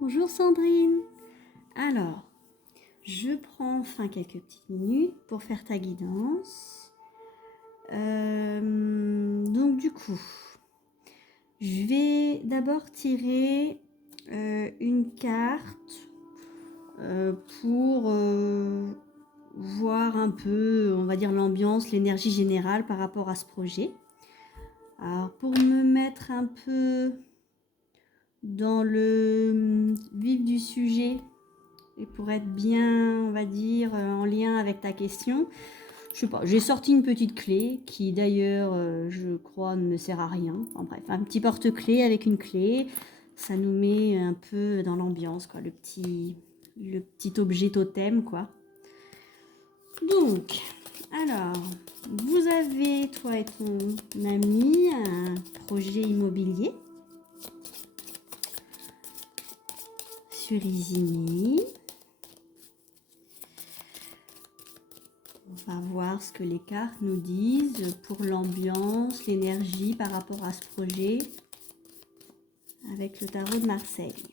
Bonjour Sandrine. Alors, je prends enfin quelques petites minutes pour faire ta guidance. Donc du coup, je vais d'abord tirer une carte pour voir un peu, on va dire, l'ambiance, l'énergie générale par rapport à ce projet. Alors, pour me mettre un peu dans le vif du sujet, et pour être bien, on va dire, en lien avec ta question, je sais pas, j'ai sorti une petite clé qui d'ailleurs, je crois, ne sert à rien. Enfin bref, un petit porte-clés avec une clé, ça nous met un peu dans l'ambiance, quoi, le petit objet totem, quoi. Donc, alors, vous avez, toi et ton ami, un projet immobilier sur Isigny. On va voir ce que les cartes nous disent pour l'ambiance, l'énergie par rapport à ce projet avec le tarot de Marseille.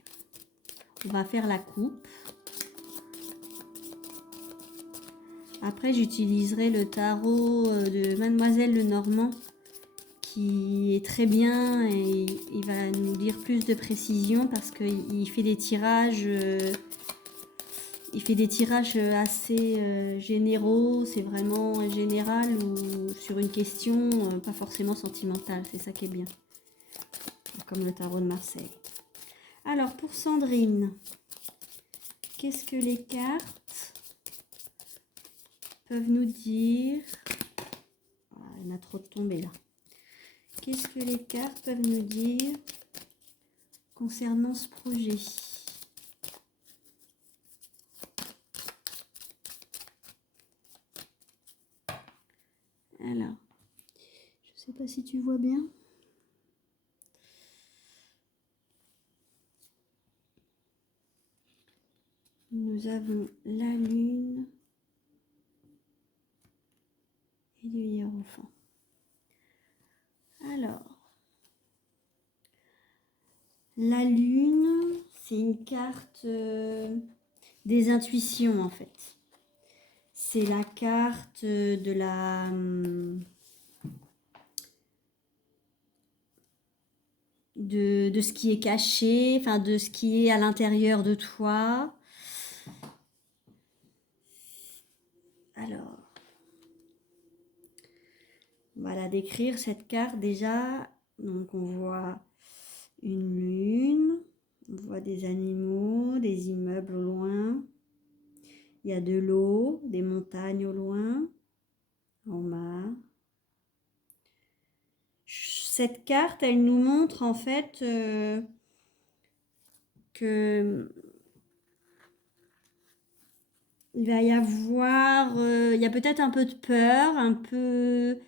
On va faire la coupe. Après, j'utiliserai le tarot de Mademoiselle Lenormand qui est très bien et il va nous dire plus de précision parce qu'il fait des tirages... Il fait des tirages assez généraux, c'est vraiment général ou sur une question pas forcément sentimentale, c'est ça qui est bien. Comme le tarot de Marseille. Alors pour Sandrine, qu'est-ce que les cartes peuvent nous dire? Il y en a trop de tombées là. Qu'est-ce que les cartes peuvent nous dire concernant ce projet? Alors, je ne sais pas si tu vois bien. Nous avons la lune et le hiérophant. Alors, la lune, c'est une carte des intuitions en fait. C'est la carte de la... de ce qui est caché, enfin de ce qui est à l'intérieur de toi. Alors, on va la décrire cette carte déjà. Donc on voit une lune, on voit des animaux, des immeubles au loin. Il y a de l'eau, des montagnes au loin, en bas. Cette carte, elle nous montre en fait que il va y avoir, il y a peut-être un peu de peur, un peu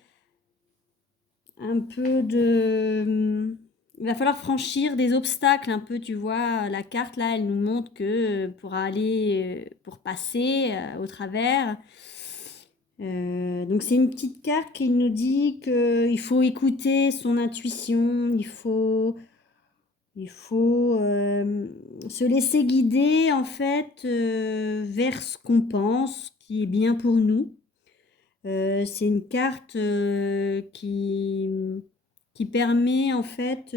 de... Il va falloir franchir des obstacles un peu, tu vois. La carte là, elle nous montre que pour aller, pour passer au travers. Donc c'est une petite carte qui nous dit qu'il faut écouter son intuition, il faut se laisser guider en fait vers ce qu'on pense qui est bien pour nous. C'est une carte qui permet en fait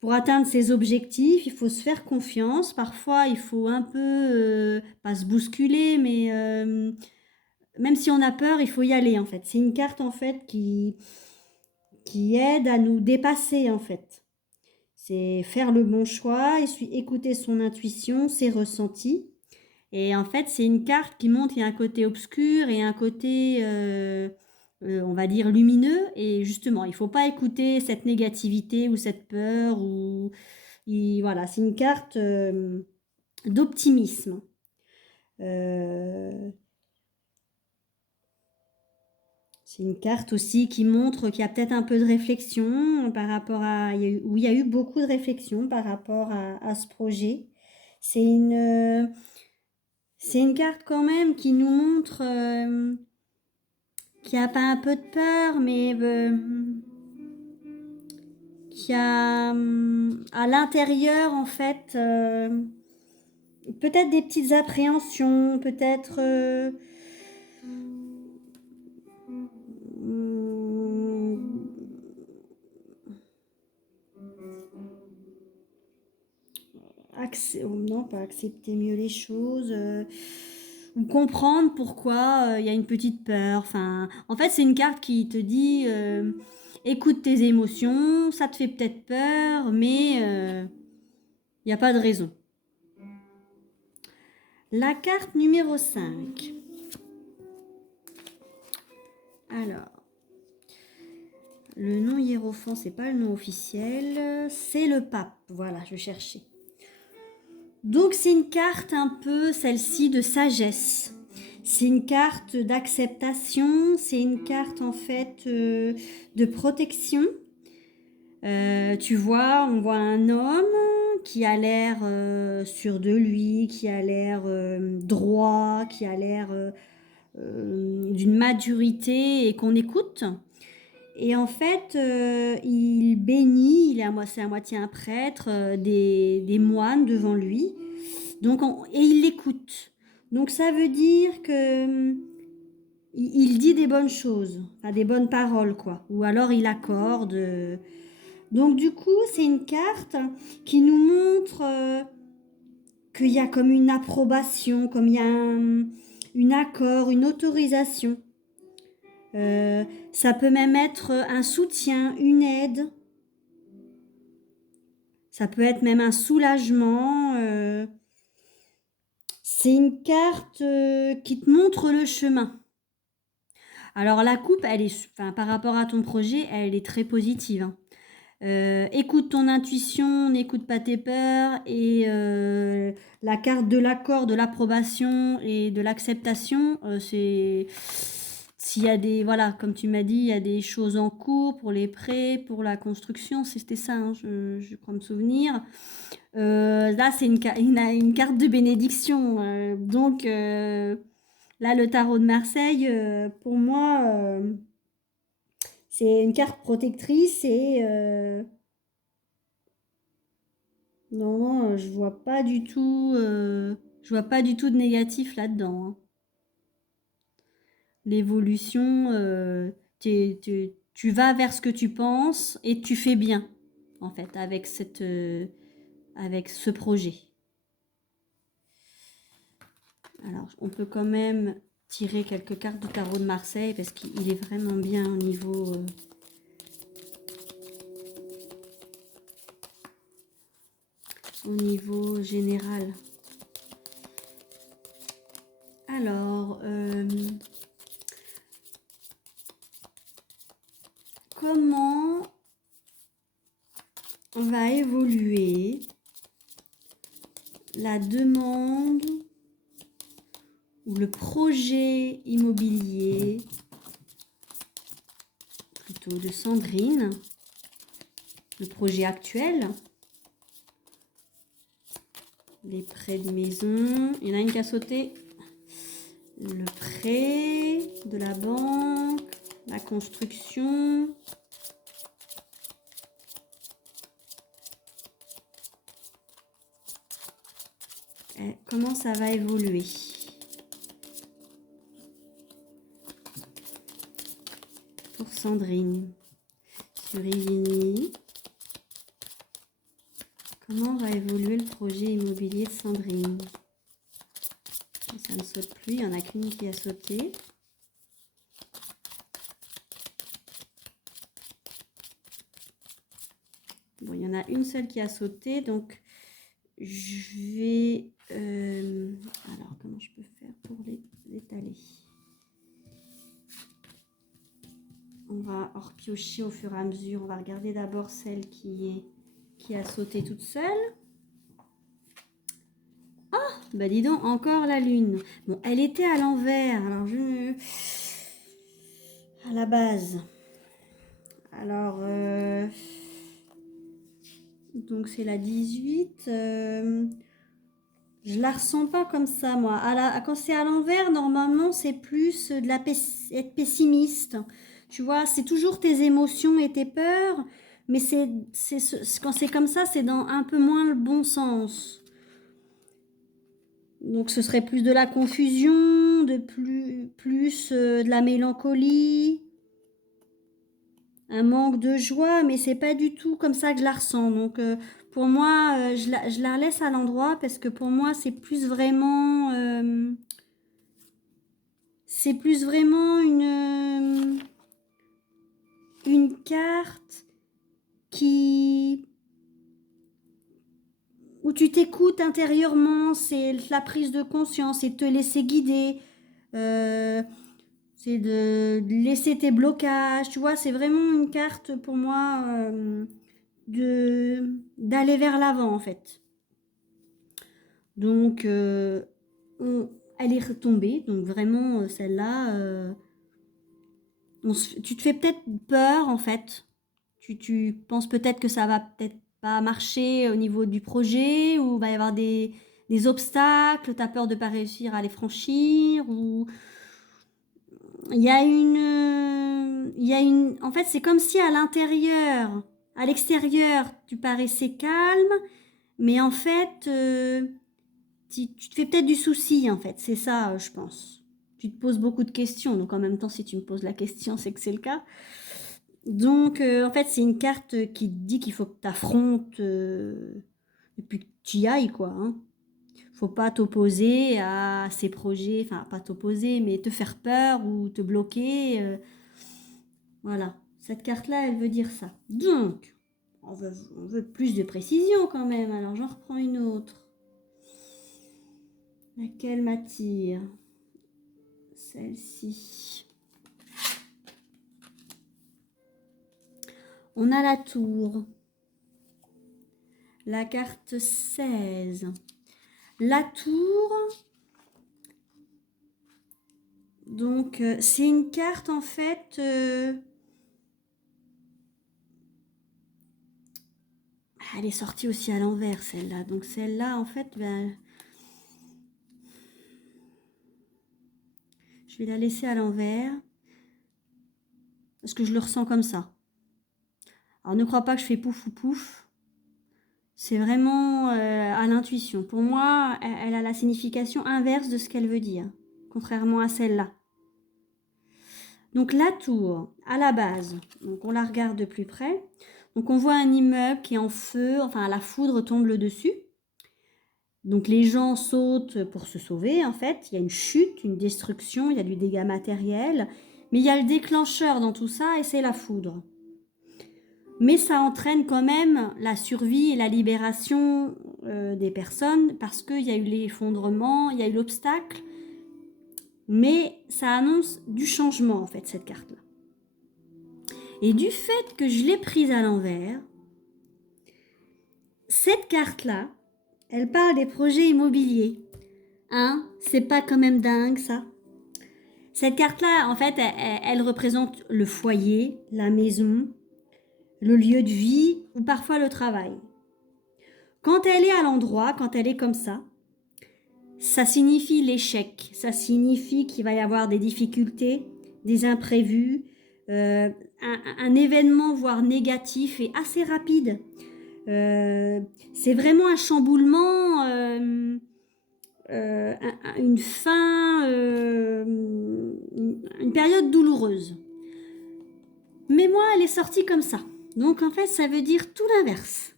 pour atteindre ses objectifs, il faut se faire confiance. Parfois, il faut un peu, pas se bousculer, mais même si on a peur, il faut y aller en fait. C'est une carte en fait qui aide à nous dépasser en fait. C'est faire le bon choix, écouter son intuition, ses ressentis. Et en fait, c'est une carte qui montre qu'il y a un côté obscur et un côté, on va dire, lumineux. Et justement, il ne faut pas écouter cette négativité ou cette peur. Voilà, c'est une carte d'optimisme. C'est une carte aussi qui montre qu'il y a peut-être un peu de réflexion par rapport à... où il y a eu beaucoup de réflexion par rapport à ce projet. C'est une carte quand même qui nous montre qu'il n'y a pas un peu de peur, mais qu'il y a à l'intérieur, en fait, peut-être des petites appréhensions, peut-être non, pas accepter mieux les choses, ou comprendre pourquoi il y a une petite peur. Enfin, en fait, c'est une carte qui te dit écoute tes émotions, ça te fait peut-être peur, mais il n'y a pas de raison. La carte numéro 5. Alors, le nom hiérophant, c'est pas le nom officiel, c'est le pape. Voilà, je cherchais. Donc c'est une carte un peu celle-ci de sagesse. C'est une carte d'acceptation, c'est une carte en fait de protection. Tu vois, on voit un homme qui a l'air sûr de lui, qui a l'air droit, qui a l'air d'une maturité et qu'on écoute. Et en fait, il bénit, c'est à moitié un prêtre, des moines devant lui. Donc, et il l'écoute. Donc ça veut dire que il dit des bonnes choses, enfin, des bonnes paroles, quoi. Ou alors il accorde. Donc du coup, c'est une carte qui nous montre qu'il y a comme une approbation, comme il y a un accord, une autorisation. Ça peut même être un soutien, une aide. Ça peut être même un soulagement. C'est une carte qui te montre le chemin. Alors la coupe, elle est, enfin, par rapport à ton projet, elle est très positive, hein. Écoute ton intuition, n'écoute pas tes peurs et la carte de l'accord, de l'approbation et de l'acceptation, c'est s'il y a des, voilà, comme tu m'as dit, il y a des choses en cours pour les prêts, pour la construction, c'était ça, hein, je crois me souvenir. Là, c'est une carte de bénédiction. Donc, là, le tarot de Marseille, pour moi, c'est une carte protectrice et non, je vois pas du tout de négatif là-dedans, hein. L'évolution, tu vas vers ce que tu penses et tu fais bien, en fait, avec ce projet. Alors, on peut quand même tirer quelques cartes du tarot de Marseille parce qu'il est vraiment bien au niveau général. Alors, comment va évoluer la demande ou le projet immobilier plutôt de Sandrine, le projet actuel, les prêts de maison, il y en a une qui a sauté, le prêt de la banque, la construction, et comment ça va évoluer? Pour Sandrine, sur Ivigny, comment va évoluer le projet immobilier de Sandrine? Ça ne saute plus, il n'y en a qu'une qui a sauté. Bon, il y en a une seule qui a sauté, donc je vais... alors, comment je peux faire pour l'étaler? On va en repiocher au fur et à mesure. On va regarder d'abord celle qui a sauté toute seule. Ah, bah dis donc, encore la lune. Bon, elle était à l'envers. Alors, à la base. Alors, donc c'est la 18. Je la ressens pas comme ça, moi. Quand c'est à l'envers, normalement, c'est plus être pessimiste. Tu vois, c'est toujours tes émotions et tes peurs, mais quand c'est comme ça, c'est dans un peu moins le bon sens. Donc ce serait plus de la confusion, de la mélancolie, un manque de joie, mais c'est pas du tout comme ça que je la ressens. Donc pour moi, je la laisse à l'endroit parce que pour moi, c'est plus vraiment une carte qui où tu t'écoutes intérieurement, c'est la prise de conscience et te laisser guider. Euh, c'est de laisser tes blocages, tu vois, c'est vraiment une carte pour moi d'aller vers l'avant en fait. Donc, elle est retombée, donc vraiment celle-là, tu te fais peut-être peur en fait. Tu penses peut-être que ça va peut-être pas marcher au niveau du projet, ou va y avoir des obstacles, tu as peur de pas réussir à les franchir, ou en fait, c'est comme si à l'extérieur, tu paraissais calme, mais en fait, tu te fais peut-être du souci, en fait. C'est ça, je pense. Tu te poses beaucoup de questions, donc en même temps, si tu me poses la question, c'est que c'est le cas. Donc, en fait, c'est une carte qui te dit qu'il faut que tu affrontes et puis que tu y ailles, quoi. Hein. Faut pas t'opposer à ces projets, enfin, pas t'opposer, mais te faire peur ou te bloquer. Voilà. Cette carte-là, elle veut dire ça. Donc, on veut plus de précision quand même. Alors, j'en reprends une autre. Laquelle m'attire? Celle-ci. On a la tour. La carte 16. La tour, donc c'est une carte en fait. Elle est sortie aussi à l'envers celle-là. Donc celle-là en fait, ben, je vais la laisser à l'envers parce que je le ressens comme ça. Alors ne crois pas que je fais pouf ou pouf. C'est vraiment à l'intuition. Pour moi, elle a la signification inverse de ce qu'elle veut dire, contrairement à celle-là. Donc la tour, à la base, donc on la regarde de plus près. Donc on voit un immeuble qui est en feu, enfin la foudre tombe le dessus. Donc les gens sautent pour se sauver en fait. Il y a une chute, une destruction, il y a du dégât matériel. Mais il y a le déclencheur dans tout ça et c'est la foudre. Mais ça entraîne quand même la survie et la libération des personnes parce qu'il y a eu l'effondrement, il y a eu l'obstacle. Mais ça annonce du changement en fait cette carte-là. Et du fait que je l'ai prise à l'envers, cette carte-là, elle parle des projets immobiliers. Hein? C'est pas quand même dingue ça? Cette carte-là, en fait, elle représente le foyer, la maison, le lieu de vie ou parfois le travail. Quand elle est à l'endroit, quand elle est comme ça signifie l'échec. Ça signifie qu'il va y avoir des difficultés, des imprévus, un événement voire négatif et assez rapide. C'est vraiment un chamboulement, une fin, une période douloureuse. Mais moi, elle est sortie comme ça. Donc en fait, ça veut dire tout l'inverse.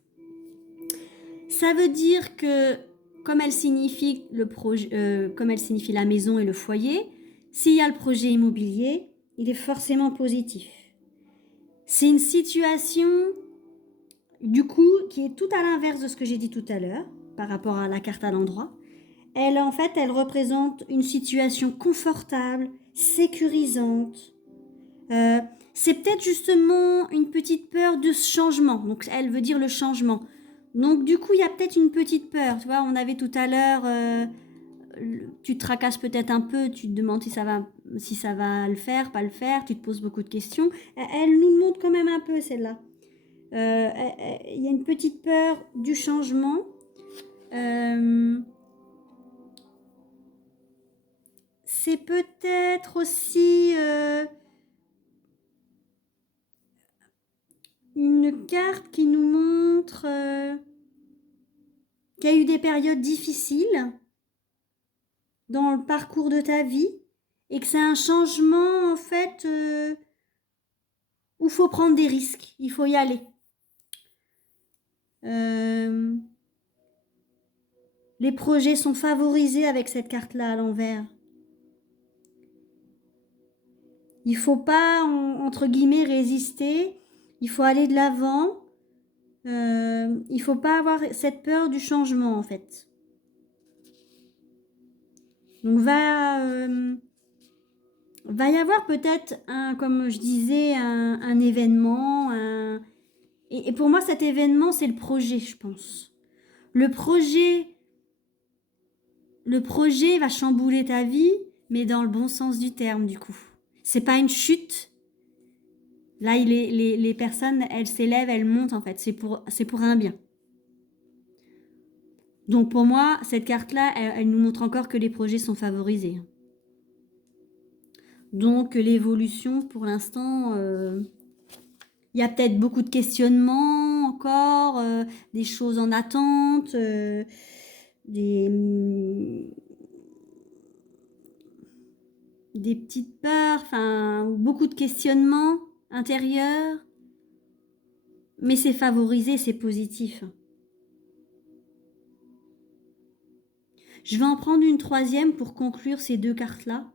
Ça veut dire que comme elle signifie comme elle signifie la maison et le foyer, s'il y a le projet immobilier, il est forcément positif. C'est une situation du coup qui est tout à l'inverse de ce que j'ai dit tout à l'heure par rapport à la carte à l'endroit. Elle en fait, elle représente une situation confortable, sécurisante. C'est peut-être justement une petite peur de ce changement. Donc elle veut dire le changement. Donc du coup, il y a peut-être une petite peur. Tu vois, on avait tout à l'heure, tu te tracasses peut-être un peu, tu te demandes si ça va le faire, pas le faire, tu te poses beaucoup de questions. Elle nous le montre quand même un peu celle-là. Il y a une petite peur du changement. C'est peut-être aussi une carte qui nous montre qu'il y a eu des périodes difficiles dans le parcours de ta vie et que c'est un changement en fait où il faut prendre des risques, il faut y aller. Les projets sont favorisés avec cette carte-là à l'envers. Il ne faut pas, entre guillemets, résister. Il faut aller de l'avant. Il ne faut pas avoir cette peur du changement, en fait. Donc, va y avoir peut-être, comme je disais, un événement. Et pour moi, cet événement, c'est le projet, je pense. Le projet va chambouler ta vie, mais dans le bon sens du terme, du coup. C'est pas une chute. Là, les personnes, elles s'élèvent, elles montent, en fait. C'est pour un bien. Donc, pour moi, cette carte-là, elle nous montre encore que les projets sont favorisés. Donc, l'évolution, pour l'instant, il y a peut-être beaucoup de questionnements encore, des choses en attente, des petites peurs, enfin, beaucoup de questionnements intérieurs. Mais c'est favorisé, c'est positif. Je vais en prendre une troisième pour conclure ces deux cartes-là.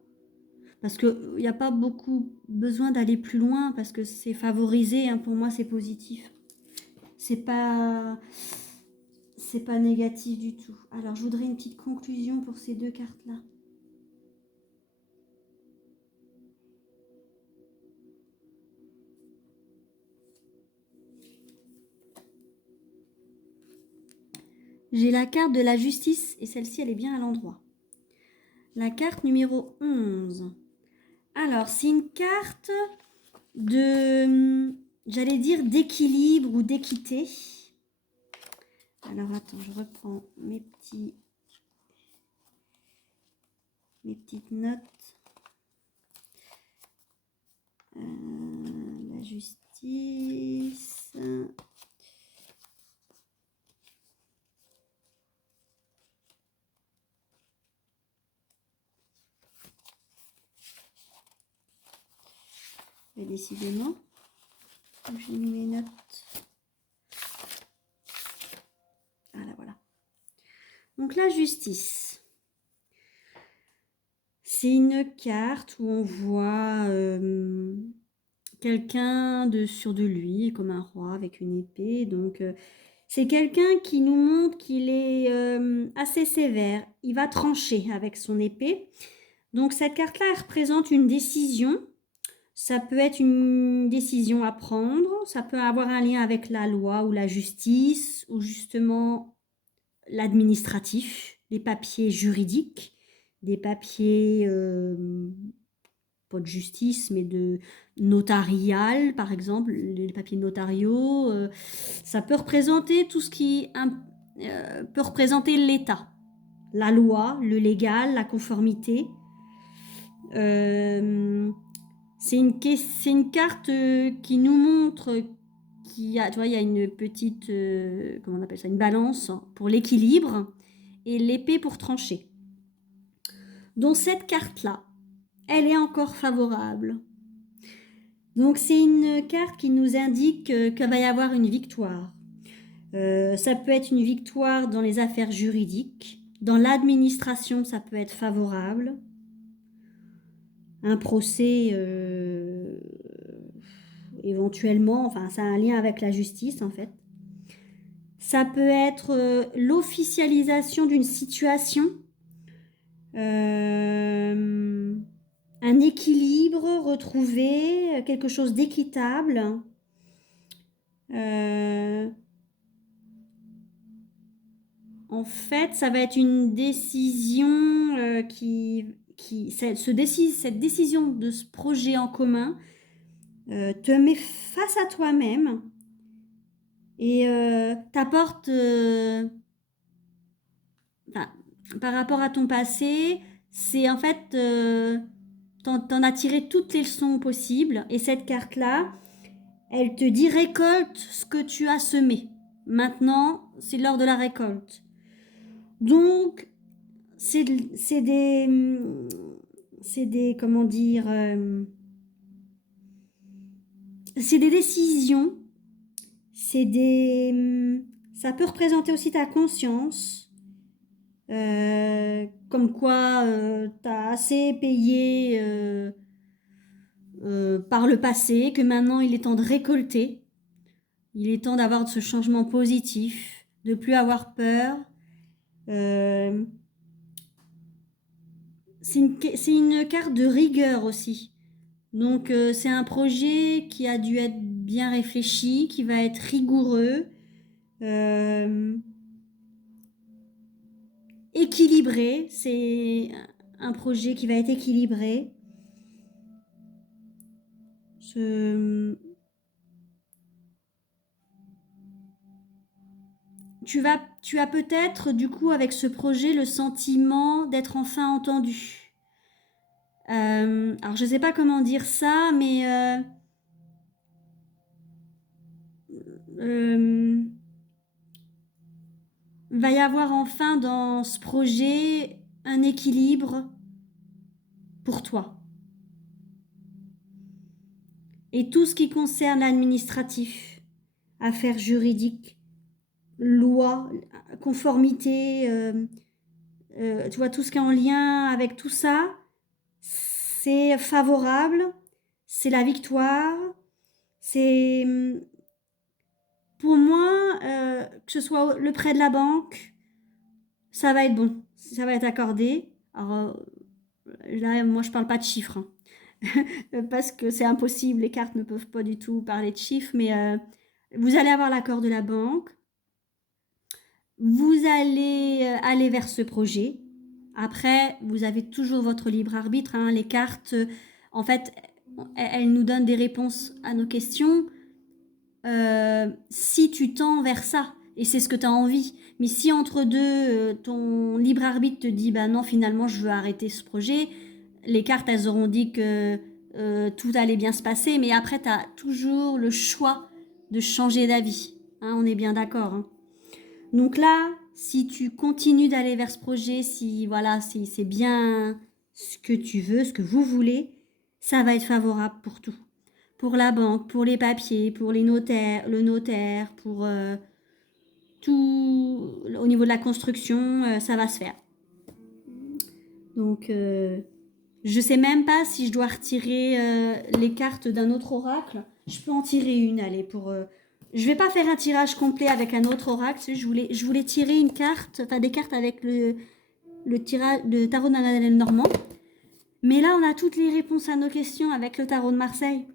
Parce qu'il n'y a pas beaucoup besoin d'aller plus loin, parce que c'est favorisé, hein, pour moi c'est positif. C'est pas négatif du tout. Alors je voudrais une petite conclusion pour ces deux cartes-là. J'ai la carte de la justice et celle-ci elle est bien à l'endroit. La carte numéro 11. Alors c'est une carte de, j'allais dire d'équilibre ou d'équité. Alors attends, je reprends mes petites notes. La justice. Et décidément, j'ai mis mes notes. Voilà. Donc la justice. C'est une carte où on voit quelqu'un sûr de lui, comme un roi avec une épée. Donc c'est quelqu'un qui nous montre qu'il est assez sévère. Il va trancher avec son épée. Donc cette carte-là, elle représente une décision. Ça peut être une décision à prendre, ça peut avoir un lien avec la loi ou la justice, ou justement l'administratif, les papiers juridiques, des papiers, pas de justice, mais de notarial, par exemple, les papiers notariaux. Ça peut représenter tout ce qui peut représenter l'État, la loi, le légal, la conformité. C'est une carte qui nous montre qu'il y a, tu vois, il y a une petite, comment on appelle ça, une balance pour l'équilibre et l'épée pour trancher. Donc cette carte-là, elle est encore favorable. Donc c'est une carte qui nous indique qu'il va y avoir une victoire. Ça peut être une victoire dans les affaires juridiques. Dans l'administration, ça peut être favorable. Un procès éventuellement, enfin ça a un lien avec la justice en fait. Ça peut être l'officialisation d'une situation, un équilibre retrouvé, quelque chose d'équitable. En fait, ça va être une décision cette décision de ce projet en commun te met face à toi-même et t'apporte, par rapport à ton passé, c'est en fait, t'en as tiré toutes les leçons possibles. Et cette carte-là, Elle te dit récolte ce que tu as semé. Maintenant, c'est l'heure de la récolte. Donc, c'est des, comment dire, c'est des décisions, ça peut représenter aussi ta conscience, comme quoi tu as assez payé par le passé, que maintenant il est temps de récolter, il est temps d'avoir ce changement positif, de plus avoir peur. Euh, c'est une carte de rigueur aussi. Donc c'est un projet qui a dû être bien réfléchi, qui va être rigoureux, euh, équilibré. C'est un projet qui va être équilibré. Ce- tu as peut-être du coup avec ce projet le sentiment d'être enfin entendu. Alors je sais pas comment dire ça, mais euh, va y avoir enfin dans ce projet un équilibre pour toi. Et tout ce qui concerne l'administratif, affaires juridiques, lois, conformité, tu vois, tout ce qui est en lien avec tout ça, c'est favorable, c'est la victoire, c'est pour moi, que ce soit le prêt de la banque, ça va être bon, ça va être accordé. Alors là, moi, je parle pas de chiffres, hein. Parce que c'est impossible, les cartes ne peuvent pas du tout parler de chiffres, mais vous allez avoir l'accord de la banque, vous allez aller vers ce projet. Après, vous avez toujours votre libre arbitre, hein. Les cartes, en fait, elles nous donnent des réponses à nos questions si tu tends vers ça. Et c'est ce que tu as envie. Mais si entre deux, ton libre arbitre te dit, bah non, finalement, je veux arrêter ce projet, les cartes, elles auront dit que tout allait bien se passer. Mais après, tu as toujours le choix de changer d'avis. Hein, on est bien d'accord, hein. Donc là, si tu continues d'aller vers ce projet, si voilà, si c'est bien ce que tu veux, ce que vous voulez, ça va être favorable pour tout. Pour la banque, pour les papiers, pour les notaires, le notaire, pour tout au niveau de la construction, ça va se faire. Donc je sais même pas si je dois retirer les cartes d'un autre oracle. Je peux en tirer une, allez, pour je vais pas faire un tirage complet avec un autre oracle. Je voulais tirer une carte, enfin des cartes avec le tarot de Madeleine Normand. Mais là, on a toutes les réponses à nos questions avec le tarot de Marseille.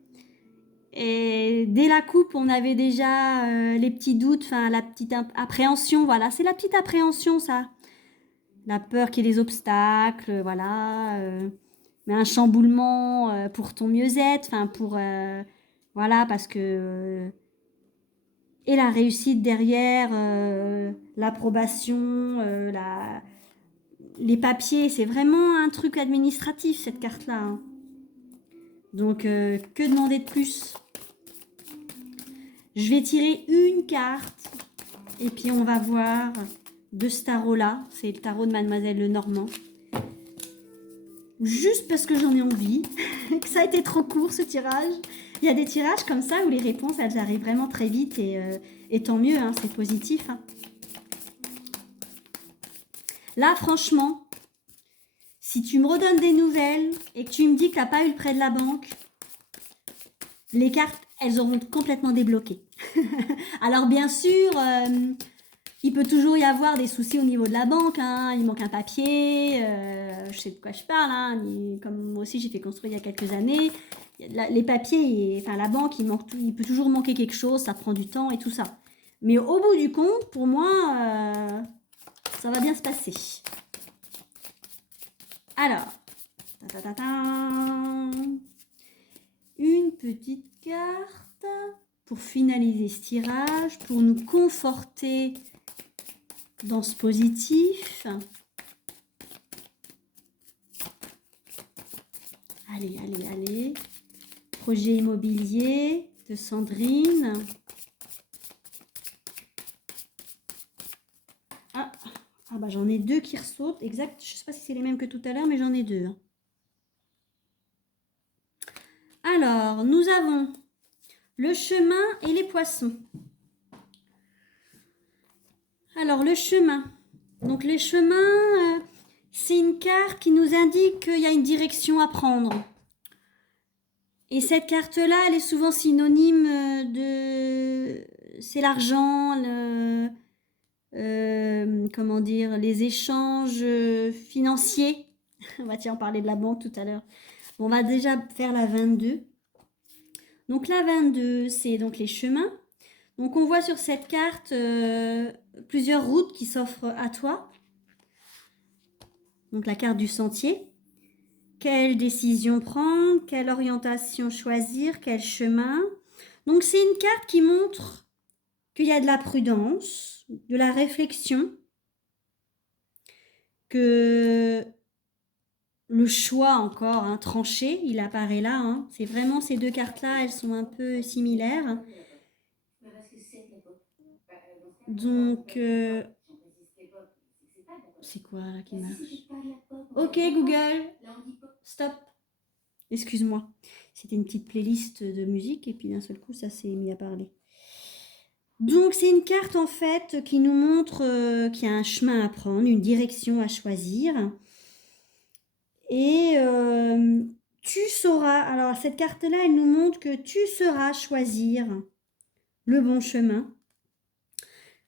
Et dès la coupe, on avait déjà les petits doutes, enfin la petite appréhension. Voilà, c'est la petite appréhension, ça. La peur qu'il y ait des obstacles, voilà. Mais un chamboulement pour ton mieux-être, enfin pour voilà, parce que et la réussite derrière, l'approbation, les papiers, c'est vraiment un truc administratif cette carte-là, hein. Donc que demander de plus? Je vais tirer une carte et puis on va voir de ce tarot-là. C'est le tarot de Mademoiselle Lenormand. Juste parce que j'en ai envie, que ça a été trop court ce tirage. Il y a des tirages comme ça où les réponses elles arrivent vraiment très vite et tant mieux, hein, c'est positif, hein. Là franchement, si tu me redonnes des nouvelles et que tu me dis que tu n'as pas eu le prêt de la banque, les cartes elles auront complètement débloqué. Alors bien sûr, il peut toujours y avoir des soucis au niveau de la banque, hein. Il manque un papier, je sais de quoi je parle, hein. Comme moi aussi j'ai fait construire il y a quelques années. Les papiers, enfin la banque, il peut toujours manquer quelque chose, ça prend du temps et tout ça. Mais au bout du compte, pour moi, ça va bien se passer. Alors, ta, ta, ta, ta. Une petite carte pour finaliser ce tirage, pour nous conforter dans ce positif. Allez, allez, allez. Projet immobilier. de Sandrine. Ah, ah bah j'en ai deux qui ressautent. Exact, je ne sais pas si c'est les mêmes que tout à l'heure, mais j'en ai deux. Alors, nous avons le chemin et les poissons. Alors, le chemin. Donc, les chemins, c'est une carte qui nous indique qu'il y a une direction à prendre. Et cette carte-là, elle est souvent synonyme de... C'est l'argent, comment dire, les échanges financiers. Tiens, on parlait de la banque tout à l'heure. Bon, on va déjà faire la 22. Donc la 22, c'est donc les chemins. Donc on voit sur cette carte plusieurs routes qui s'offrent à toi. Donc la carte du sentier. Quelle décision prendre, quelle orientation choisir, quel chemin. Donc c'est une carte qui montre qu'il y a de la prudence, de la réflexion, que le choix encore tranché, il apparaît là. C'est vraiment ces deux cartes-là, elles sont un peu similaires. Donc, c'est quoi là qui marche? Ok Google, stop. Excuse-moi, c'était une petite playlist de musique et puis d'un seul coup ça s'est mis à parler. Donc c'est une carte en fait qui nous montre qu'il y a un chemin à prendre, une direction à choisir. Et tu sauras, alors cette carte-là elle nous montre que tu sauras choisir le bon chemin.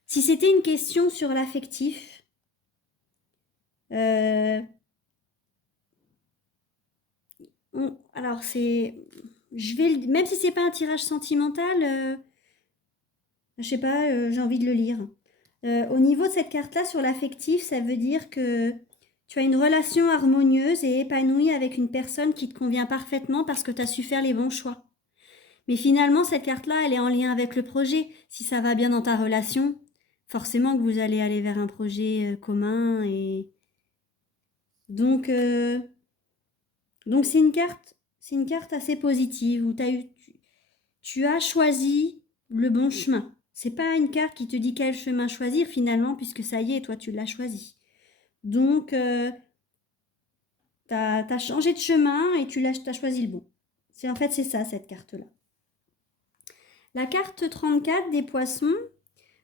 Si c'était une question sur l'affectif, alors c'est, même si c'est pas un tirage sentimental, je sais pas, j'ai envie de le lire. Au niveau de cette carte-là sur l'affectif, ça veut dire que tu as une relation harmonieuse et épanouie avec une personne qui te convient parfaitement parce que tu as su faire les bons choix. Mais finalement, cette carte-là, elle est en lien avec le projet. Si ça va bien dans ta relation, forcément que vous allez aller vers un projet commun. Et donc c'est une carte assez positive où tu as choisi le bon chemin. C'est pas une carte qui te dit quel chemin choisir finalement, puisque ça y est, toi tu l'as choisi. Donc tu as changé de chemin et t'as choisi le bon. En fait, c'est ça cette carte-là. La carte 34 des poissons,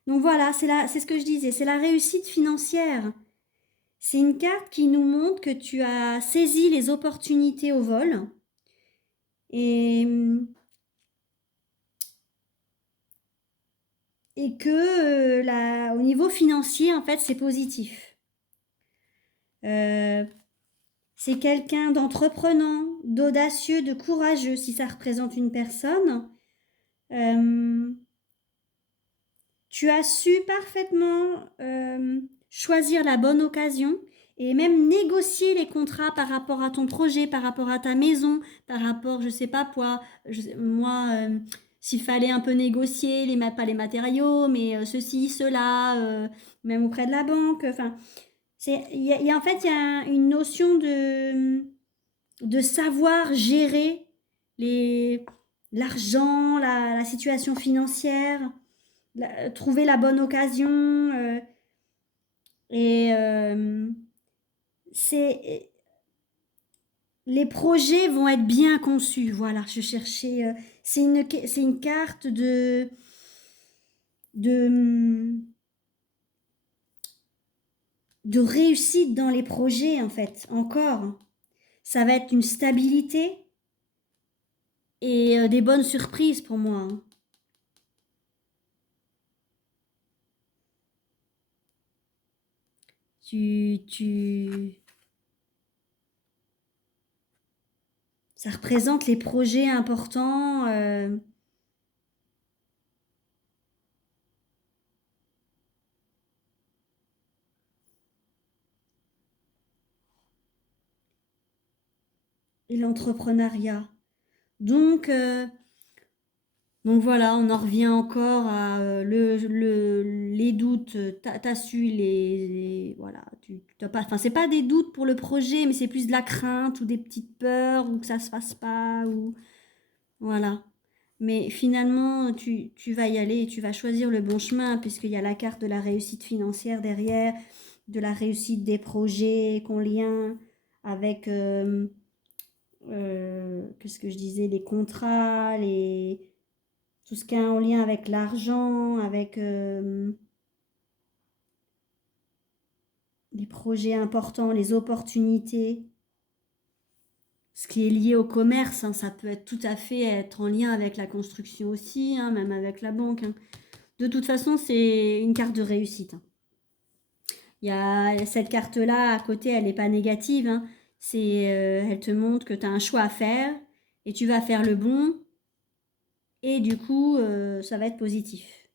donc voilà, c'est ce que je disais, c'est la réussite financière. C'est une carte qui nous montre que tu as saisi les opportunités au vol. Et que au niveau financier, en fait, c'est positif. C'est quelqu'un d'entreprenant, d'audacieux, de courageux, si ça représente une personne. Tu as su parfaitement choisir la bonne occasion et même négocier les contrats par rapport à ton projet, par rapport à ta maison, par rapport, je sais pas quoi, moi, s'il fallait un peu négocier, pas les matériaux, mais ceci, cela, même auprès de la banque. Enfin, en fait, il y a une notion de savoir gérer l'argent, la situation financière, trouver la bonne occasion. Et les projets vont être bien conçus. Voilà, je cherchais. C'est une carte de, de réussite dans les projets, en fait. Encore. Ça va être une stabilité et des bonnes surprises pour moi. Ça représente les projets importants. Et l'entrepreneuriat. Donc voilà, on en revient encore à les doutes. T'as su voilà, t'as pas, enfin c'est pas des doutes pour le projet, mais c'est plus de la crainte ou des petites peurs ou que ça se fasse pas ou voilà. Mais finalement, tu vas y aller et tu vas choisir le bon chemin, puisqu'il y a la carte de la réussite financière derrière, de la réussite des projets qu'on lien avec, qu'est-ce que je disais, les contrats, tout ce qui est en lien avec l'argent, avec les projets importants, les opportunités. Ce qui est lié au commerce, hein, ça peut être tout à fait être en lien avec la construction aussi, hein, même avec la banque, hein. De toute façon, c'est une carte de réussite, hein. Il y a cette carte-là à côté, elle n'est pas négative, hein. Elle te montre que tu as un choix à faire et tu vas faire le bon et du coup, ça va être positif.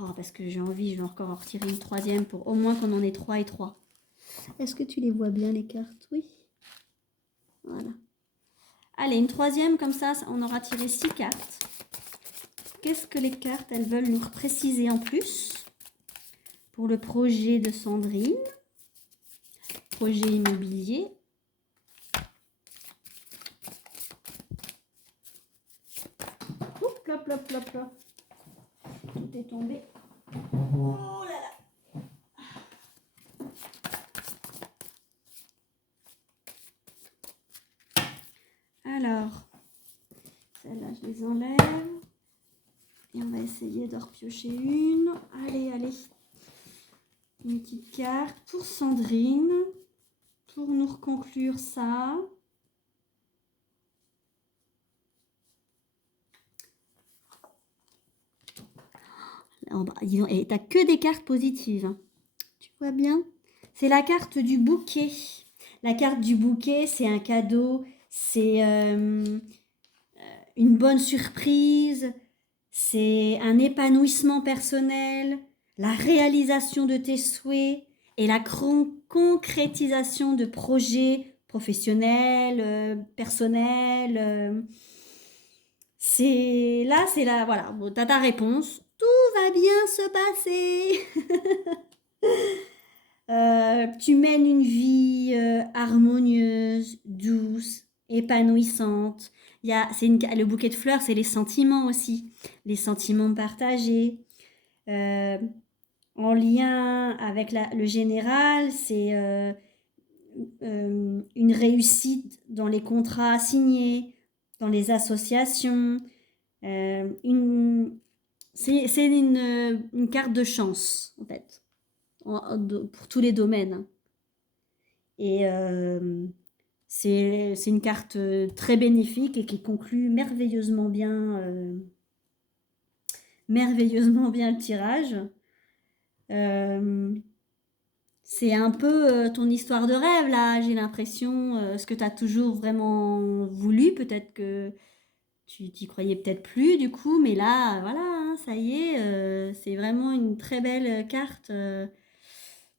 Oh, parce que j'ai envie, je vais encore en retirer une troisième pour au moins qu'on en ait 3 et 3. Est-ce que tu les vois bien les cartes? Oui. Voilà. Allez, une troisième, comme ça, on aura tiré 6 cartes. Qu'est-ce que les cartes, elles veulent nous préciser en plus pour le projet de Sandrine? Projet immobilier. Oups, plop, plop, plop, plop. Tout est tombé. Oh là là. Alors, celles-là, je les enlève. Et on va essayer d'en repiocher une. Allez, allez. Une petite carte pour Sandrine. Pour nous reconclure ça. Et t'as que des cartes positives, hein. Tu vois bien? C'est la carte du bouquet. La carte du bouquet, c'est un cadeau, c'est une bonne surprise, c'est un épanouissement personnel, la réalisation de tes souhaits et la concrétisation de projets professionnels, personnels. C'est là, voilà, bon, t'as ta réponse. Tout va bien se passer. Tu mènes une vie harmonieuse, douce, épanouissante. Le bouquet de fleurs, c'est les sentiments aussi, les sentiments partagés. Euh, En lien avec le général, c'est une réussite dans les contrats signés, dans les associations. C'est une carte de chance, en fait, pour tous les domaines, hein. Et c'est une carte très bénéfique et qui conclut merveilleusement bien le tirage. Euh, c'est un peu ton histoire de rêve, là, j'ai l'impression, ce que tu as toujours vraiment voulu. Peut-être que tu t'y croyais peut-être plus, du coup, mais là, voilà, hein, ça y est, c'est vraiment une très belle carte.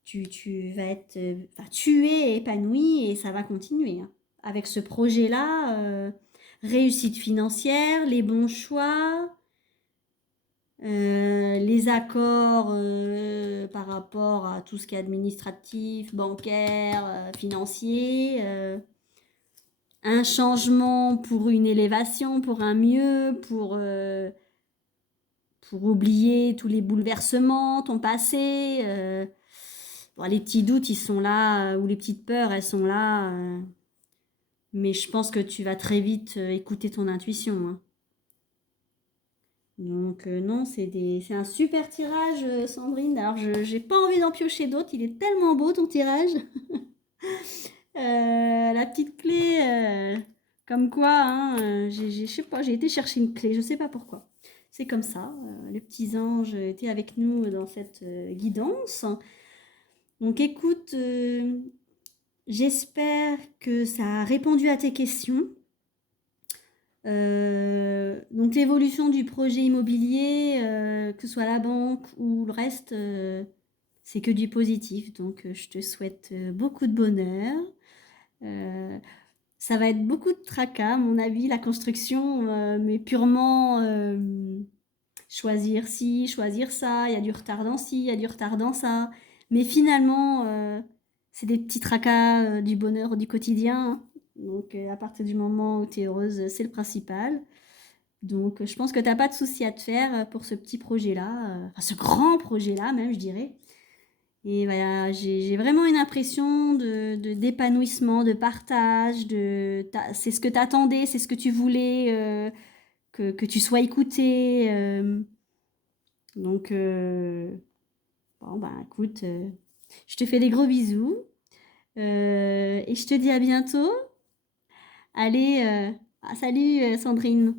Tu vas être, enfin, tu es épanoui et ça va continuer, hein. Avec ce projet-là, réussite financière, les bons choix, les accords par rapport à tout ce qui est administratif, bancaire, financier, un changement pour une élévation, pour un mieux, pour oublier tous les bouleversements, ton passé. Bon, les petits doutes, ils sont là, ou les petites peurs, elles sont là. Mais je pense que tu vas très vite écouter ton intuition, hein. Donc non, c'est un super tirage, Sandrine. Alors, j'ai pas envie d'en piocher d'autres. Il est tellement beau, ton tirage. La petite clé, comme quoi, hein, je sais pas, j'ai été chercher une clé, je sais pas pourquoi. C'est comme ça, les petits anges étaient avec nous dans cette guidance. Donc écoute, j'espère que ça a répondu à tes questions. Donc l'évolution du projet immobilier, que ce soit la banque ou le reste, c'est que du positif. Donc je te souhaite beaucoup de bonheur. Euh, Ça va être beaucoup de tracas, à mon avis, la construction, mais purement choisir ci, choisir ça, il y a du retard dans ci, il y a du retard dans ça. Mais finalement, c'est des petits tracas du bonheur du quotidien. Donc, à partir du moment où tu es heureuse, c'est le principal. Donc, je pense que tu as pas de souci à te faire pour ce petit projet-là, enfin ce grand projet-là même, je dirais. Et voilà, j'ai vraiment une impression d'épanouissement, de partage, c'est ce que tu attendais, c'est ce que tu voulais, que tu sois écoutée. Donc, bon, bah écoute, je te fais des gros bisous et je te dis à bientôt. Allez, salut Sandrine.